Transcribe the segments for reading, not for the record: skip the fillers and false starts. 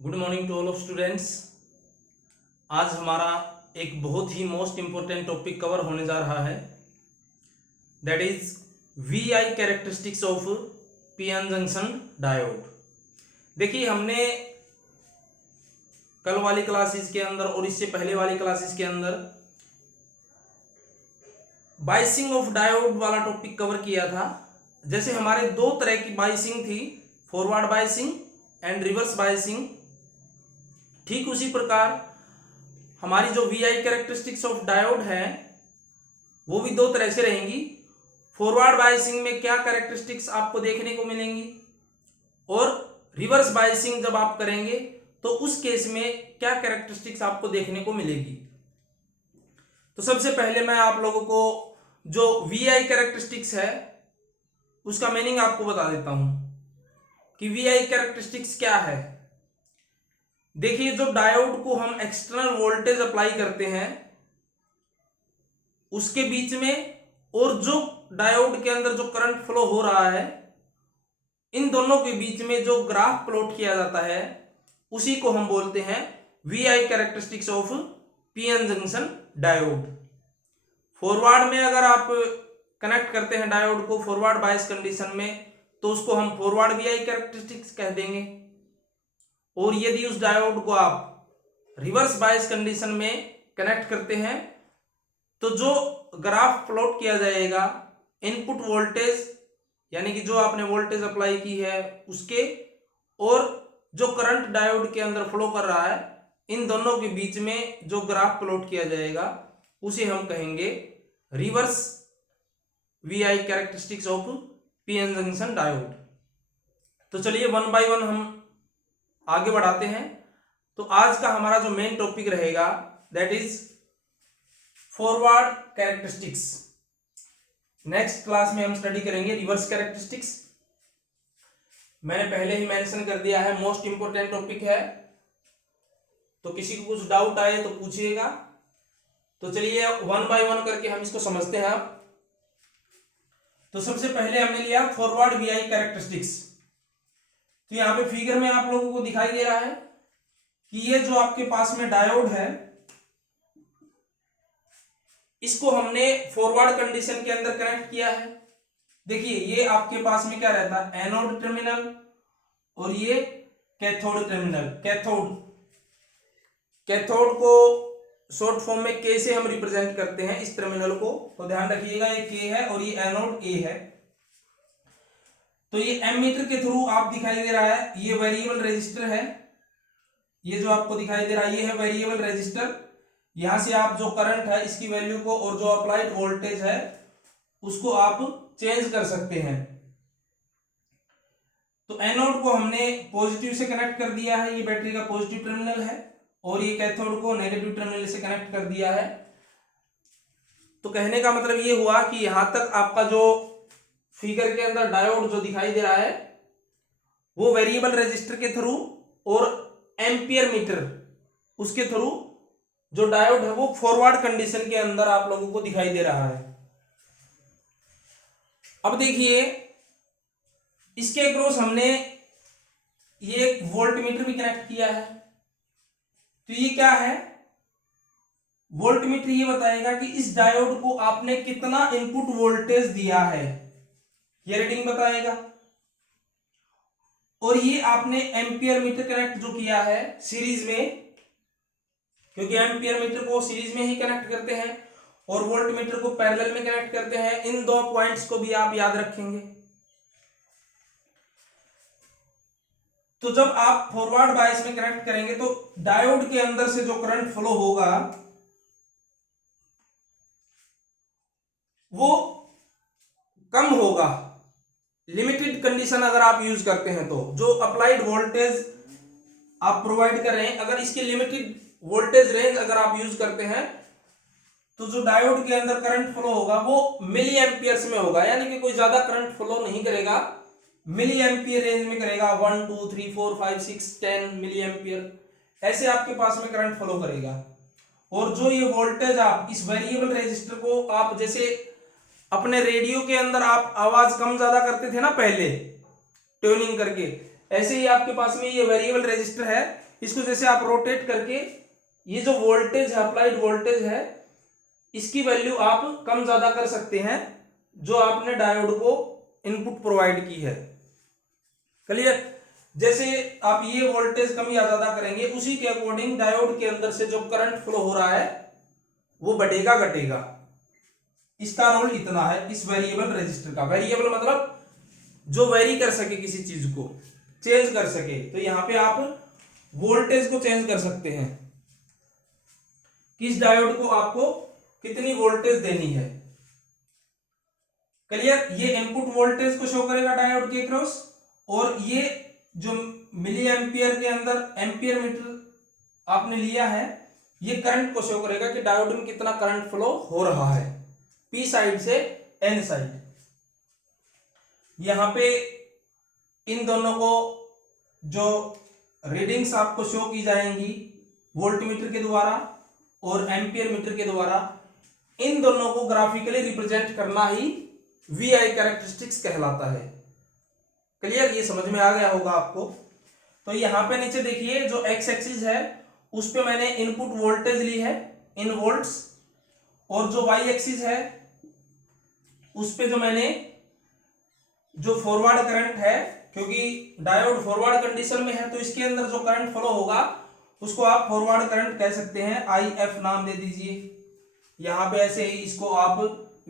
Good morning to all of students. आज हमारा एक बहुत ही मोस्ट इम्पोर्टेंट टॉपिक कवर होने जा रहा है, that is VI characteristics of PN junction diode. देखिए, हमने कल वाली क्लासेस के अंदर और इससे पहले वाली क्लासेस के अंदर बाइसिंग ऑफ डायोड वाला टॉपिक कवर किया था। जैसे हमारे दो तरह की बाइसिंग थी, forward biasing and reverse biasing, ठीक उसी प्रकार हमारी जो वीआई कैरेक्टरिस्टिक्स ऑफ डायोड है वो भी दो तरह से रहेंगी। फॉरवर्ड बाइसिंग में क्या कैरेक्टरिस्टिक्स आपको देखने को मिलेंगी और रिवर्स बाइसिंग जब आप करेंगे तो उस केस में क्या कैरेक्टरिस्टिक्स आपको देखने को मिलेगी। तो सबसे पहले मैं आप लोगों को जो वीआई कैरेक्टरिस्टिक्स है उसका मीनिंग आपको बता देता हूं कि वीआई कैरेक्टरिस्टिक्स क्या है। देखिए, जो डायोड को हम एक्सटर्नल वोल्टेज अप्लाई करते हैं उसके बीच में और जो डायोड के अंदर जो करंट फ्लो हो रहा है, इन दोनों के बीच में जो ग्राफ प्लॉट किया जाता है उसी को हम बोलते हैं VI characteristics of PN junction diode. Forward में अगर आप कनेक्ट करते हैं डायोड को फॉरवर्ड बायस कंडीशन में तो उसको हम फॉरवर्ड वीआई कैरेक्टरिस्टिक्स कह देंगे, और यदि उस डायोड को आप रिवर्स बायस कंडीशन में कनेक्ट करते हैं तो जो ग्राफ प्लॉट किया जाएगा इनपुट वोल्टेज यानी कि जो आपने वोल्टेज अप्लाई की है उसके और जो करंट डायोड के अंदर फ्लो कर रहा है, इन दोनों के बीच में जो ग्राफ प्लॉट किया जाएगा उसे हम कहेंगे reverse VI characteristics of PN junction diode. तो चलिए वन बाय वन हम आगे बढ़ाते हैं। तो आज का हमारा जो मेन टॉपिक रहेगा that is forward characteristics. Next class में हम स्टडी करेंगे रिवर्स कैरेक्टरिस्टिक्स। मैंने पहले ही मेंशन कर दिया है, मोस्ट इंपोर्टेंट टॉपिक है, तो किसी को कुछ डाउट आए तो पूछिएगा। तो चलिए वन बाय वन करके हम इसको समझते हैं। तो सबसे पहले हमने लिया फॉरवर्ड वीआई कैरेक्टरिस्टिक्स। तो यहां पे फिगर में आप लोगों को दिखाई दे रहा है कि ये जो आपके पास में डायोड है इसको हमने फॉरवर्ड कंडीशन के अंदर कनेक्ट किया है। देखिए, ये आपके पास में क्या रहता है, एनोड टर्मिनल और ये कैथोड टर्मिनल। कैथोड को शॉर्ट फॉर्म में के से हम रिप्रेजेंट करते हैं इस टर्मिनल को, तो ध्यान रखिएगा ये के है और ये एनोड ए है। तो ये एमीटर के थ्रू आप दिखाई दे रहा है, ये वेरिएबल रेजिस्टर है, ये जो आपको दिखाई दे रहा है ये है वेरिएबल रेजिस्टर। यहां से आप जो करंट है इसकी वैल्यू को और जो अप्लाइड वोल्टेज है उसको आप चेंज कर सकते हैं। तो एनोड को हमने पॉजिटिव से कनेक्ट कर दिया है, ये बैटरी का पॉजिटिव टर्मिनल है, और ये कैथोड को नेगेटिव टर्मिनल से कनेक्ट कर दिया है। तो कहने का मतलब ये हुआ कि यहां तक आपका जो फिगर के अंदर डायोड जो दिखाई दे रहा है वो वेरिएबल रेजिस्टर के थ्रू और एम्पियर मीटर उसके थ्रू जो डायोड है वो फॉरवर्ड कंडीशन के अंदर आप लोगों को दिखाई दे रहा है। अब देखिए, इसके अक्रॉस हमने ये एक वोल्ट मीटर भी कनेक्ट किया है। तो ये क्या है, वोल्ट मीटर ये बताएगा कि इस डायोड को आपने कितना इनपुट वोल्टेज दिया है, ये रीडिंग बताएगा। और ये आपने एम्पियर मीटर कनेक्ट जो किया है सीरीज में, क्योंकि एम्पियर मीटर को सीरीज में ही कनेक्ट करते हैं और वोल्ट मीटर को पैरेलल में कनेक्ट करते हैं, इन दो पॉइंट्स को भी आप याद रखेंगे। तो जब आप फॉरवर्ड बायस में कनेक्ट करेंगे तो डायोड के अंदर से जो करंट फ्लो होगा वो कम होगा। लिमिटेड कंडीशन अगर आप यूज करते हैं तो जो अप्लाइड वोल्टेज आप प्रोवाइड कर रहे हैं, अगर इसके लिमिटेड वोल्टेज रेंज अगर आप यूज करते हैं तो जो डायोड के अंदर करंट फ्लो होगा वो मिली एम्पियर्स में होगा, यानी कि कोई ज्यादा करंट फ्लो नहीं करेगा, मिली एम्पियर रेंज में करेगा। 1 2 3 4 5 6 10 मिली एम्पियर ऐसे आपके पास में करंट फ्लो करेगा। और जो ये वोल्टेज आप इस वेरिएबल रेजिस्टर को आप जैसे अपने रेडियो के अंदर आप आवाज कम ज्यादा करते थे ना पहले ट्यूनिंग करके, ऐसे ही आपके पास में ये वेरिएबल रेजिस्टर है, इसको जैसे आप रोटेट करके ये जो वोल्टेज है, अप्लाइड वोल्टेज है, इसकी वैल्यू आप कम ज्यादा कर सकते हैं जो आपने डायोड को इनपुट प्रोवाइड की है। क्लियर? जैसे आप ये वोल्टेज कम या ज्यादा करेंगे, उसी के अकॉर्डिंग डायोड के अंदर से जो करंट फ्लो हो रहा है वो बढ़ेगा घटेगा। इसका रोल इतना है इस वेरिएबल रेजिस्टर का। वेरिएबल मतलब जो वेरी कर सके, किसी चीज को चेंज कर सके। तो यहां पे आप वोल्टेज को चेंज कर सकते हैं, किस डायोड को आपको कितनी वोल्टेज देनी है। क्लियर? ये इनपुट वोल्टेज को शो करेगा डायोड के क्रॉस, और ये जो मिली एम्पियर के अंदर एम्पियर मीटर आपने लिया है, ये करंट को शो करेगा कि डायोड में कितना करंट फ्लो हो रहा है, पी साइड से एन साइड। यहां पे इन दोनों को जो रीडिंग्स आपको शो की जाएंगी वोल्टमीटर के द्वारा और एम्पियर मीटर के द्वारा, इन दोनों को ग्राफिकली रिप्रेजेंट करना ही वीआई कैरेक्टरिस्टिक्स कहलाता है। क्लियर? ये समझ में आ गया होगा आपको। तो यहां पे नीचे देखिए जो एक्स एक्सिस है उस पे मैंने इनपुट वोल्टेज ली है इन वोल्ट्स, और जो वाई एक्सिस है उस पे जो मैंने जो फॉरवर्ड करंट है, क्योंकि डायोड फॉरवर्ड कंडीशन में है तो इसके अंदर जो करंट फ्लो होगा उसको आप फॉरवर्ड करंट कह सकते हैं, आई एफ नाम दे दीजिए। यहां पे ऐसे ही इसको आप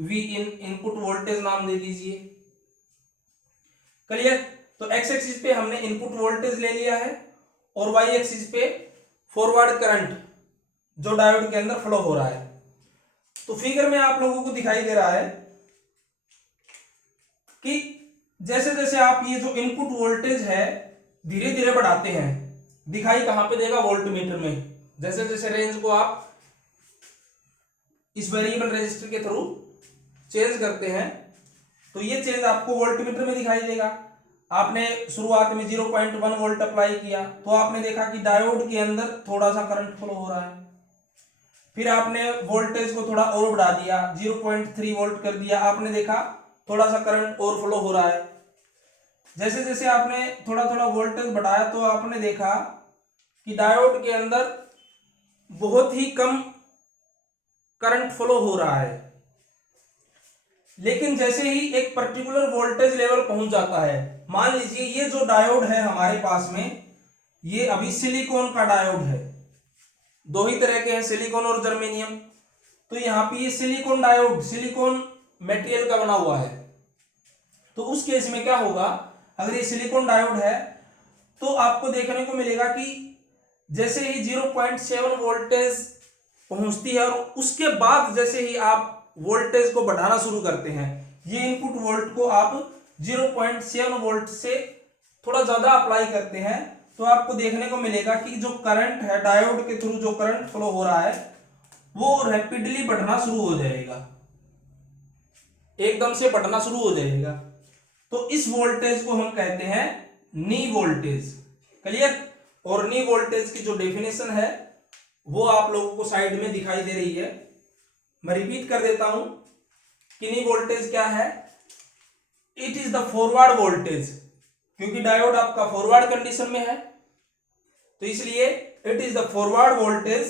वी इन इनपुट वोल्टेज नाम दे दीजिए। क्लियर? तो एक्स एक्सिस पे हमने इनपुट वोल्टेज ले लिया है और वाई एक्सिस पे फॉरवर्ड करंट जो डायोड के अंदर फ्लो हो रहा है। तो फिगर में आप लोगों को दिखाई दे रहा है कि जैसे जैसे आप ये जो इनपुट वोल्टेज है धीरे धीरे बढ़ाते हैं, दिखाई कहां पे देगा? वोल्टमीटर में। जैसे जैसे रेंज को आप इस वेरिएबल रेजिस्टर के थ्रू चेंज करते हैं तो ये चेंज आपको वोल्टमीटर में दिखाई देगा। आपने शुरुआत में 0.1 वोल्ट अप्लाई किया तो आपने देखा कि डायोड के अंदर थोड़ा सा करंट फ्लो हो रहा है। फिर आपने वोल्टेज को थोड़ा और बढ़ा दिया, 0.3 वोल्ट कर दिया, आपने देखा थोड़ा सा करंट और फ्लो हो रहा है। जैसे जैसे आपने थोड़ा थोड़ा वोल्टेज बढ़ाया तो आपने देखा कि डायोड के अंदर बहुत ही कम करंट फ्लो हो रहा है। लेकिन जैसे ही एक पर्टिकुलर वोल्टेज लेवल पहुंच जाता है, मान लीजिए ये जो डायोड है हमारे पास में, ये अभी सिलिकॉन का डायोड है, दो ही तरह के हैं, सिलिकॉन और जर्मेनियम। तो यहाँ पे ये सिलिकॉन डायोड सिलिकॉन मटेरियल का बना हुआ है। तो उस केस में क्या होगा, अगर ये सिलिकॉन डायोड है तो आपको देखने को मिलेगा कि जैसे ही 0.7 वोल्टेज पहुंचती है और उसके बाद जैसे ही आप वोल्टेज को बढ़ाना शुरू करते हैं, ये इनपुट वोल्ट को आप 0.7 वोल्ट से थोड़ा ज्यादा अप्लाई करते हैं, तो आपको देखने को मिलेगा कि जो करंट है डायोड के थ्रू जो करंट फ्लो हो रहा है वो रैपिडली बढ़ना शुरू हो जाएगा, एकदम से बढ़ना शुरू हो जाएगा। तो इस वोल्टेज को हम कहते हैं नी वोल्टेज। क्लियर? और नी वोल्टेज की जो डेफिनेशन है वो आप लोगों को साइड में दिखाई दे रही है। मैं रिपीट कर देता हूं कि नी वोल्टेज क्या है। It is the forward voltage, क्योंकि डायोड आपका फॉरवर्ड कंडीशन में है तो इसलिए it is the forward voltage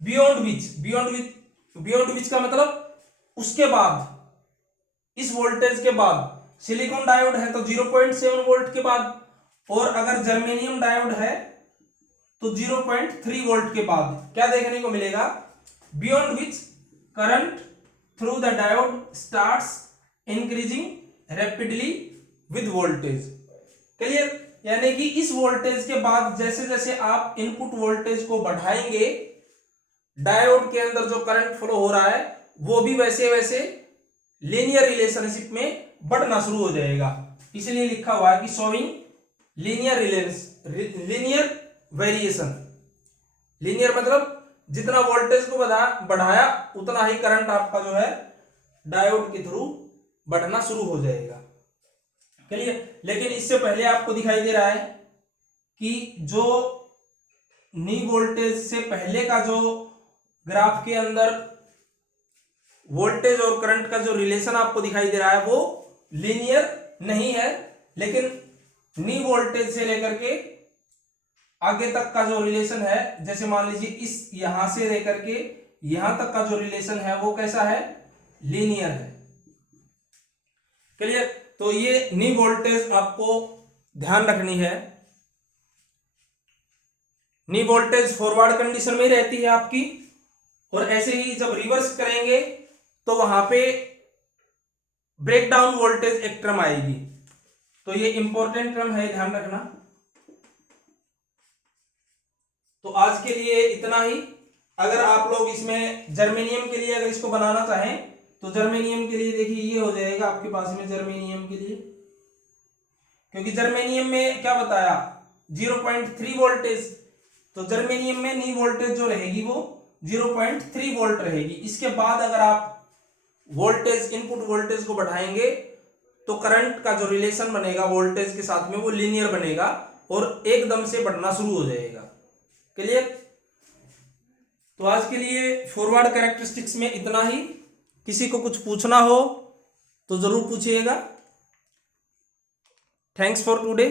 beyond which का मतलब उसके बाद, इस वोल्टेज के बाद। सिलिकॉन डायोड है तो 0.7 वोल्ट के बाद, और अगर जर्मेनियम डायोड है तो 0.3 वोल्ट के बाद क्या देखने को मिलेगा, beyond which current through the diode starts increasing rapidly with voltage. Clear? यानी कि इस वोल्टेज के बाद जैसे जैसे आप इनपुट वोल्टेज को बढ़ाएंगे, डायोड के अंदर जो करंट फ्लो हो रहा है वो भी वैसे वैसे लीनियर रिलेशनशिप में बढ़ना शुरू हो जाएगा। इसलिए लिखा हुआ है कि शोइंग लीनियर वेरिएशन। लीनियर मतलब जितना वोल्टेज को बढ़ाया उतना ही करंट आपका जो है डायोड के थ्रू बढ़ना शुरू हो जाएगा। क्लियर? लेकिन इससे पहले आपको दिखाई दे रहा है कि जो नी वोल्टेज से पहले का जो ग्राफ के अंदर वोल्टेज और करंट का जो रिलेशन आपको दिखाई दे रहा है वो लीनियर नहीं है, लेकिन नी वोल्टेज से लेकर के आगे तक का जो रिलेशन है, जैसे मान लीजिए इस यहां से लेकर के यहां तक का जो रिलेशन है वो कैसा है, लीनियर है। क्लियर। तो ये नी वोल्टेज आपको ध्यान रखनी है। नी वोल्टेज फॉरवर्ड कंडीशन में रहती है आपकी, और ऐसे ही जब रिवर्स करेंगे तो वहां पे ब्रेकडाउन वोल्टेज एक टर्म आएगी। तो ये इंपॉर्टेंट टर्म है, ध्यान रखना। तो आज के लिए इतना ही। अगर आप लोग इसमें जर्मेनियम के लिए अगर इसको बनाना चाहें तो जर्मेनियम के लिए देखिए ये हो जाएगा आपके पास में जर्मेनियम के लिए, क्योंकि जर्मेनियम में क्या बताया 0.3 वोल्टेज, तो जर्मेनियम में नी वोल्टेज जो रहेगी वो 0.3 वोल्ट रहेगी। इसके बाद अगर आप वोल्टेज इनपुट वोल्टेज को बढ़ाएंगे तो करंट का जो रिलेशन बनेगा वोल्टेज के साथ में वो लीनियर बनेगा और एकदम से बढ़ना शुरू हो जाएगा। क्लियर। तो आज के लिए फॉरवर्ड कैरेक्टरिस्टिक्स में इतना ही। किसी को कुछ पूछना हो तो जरूर पूछिएगा। Thanks for today.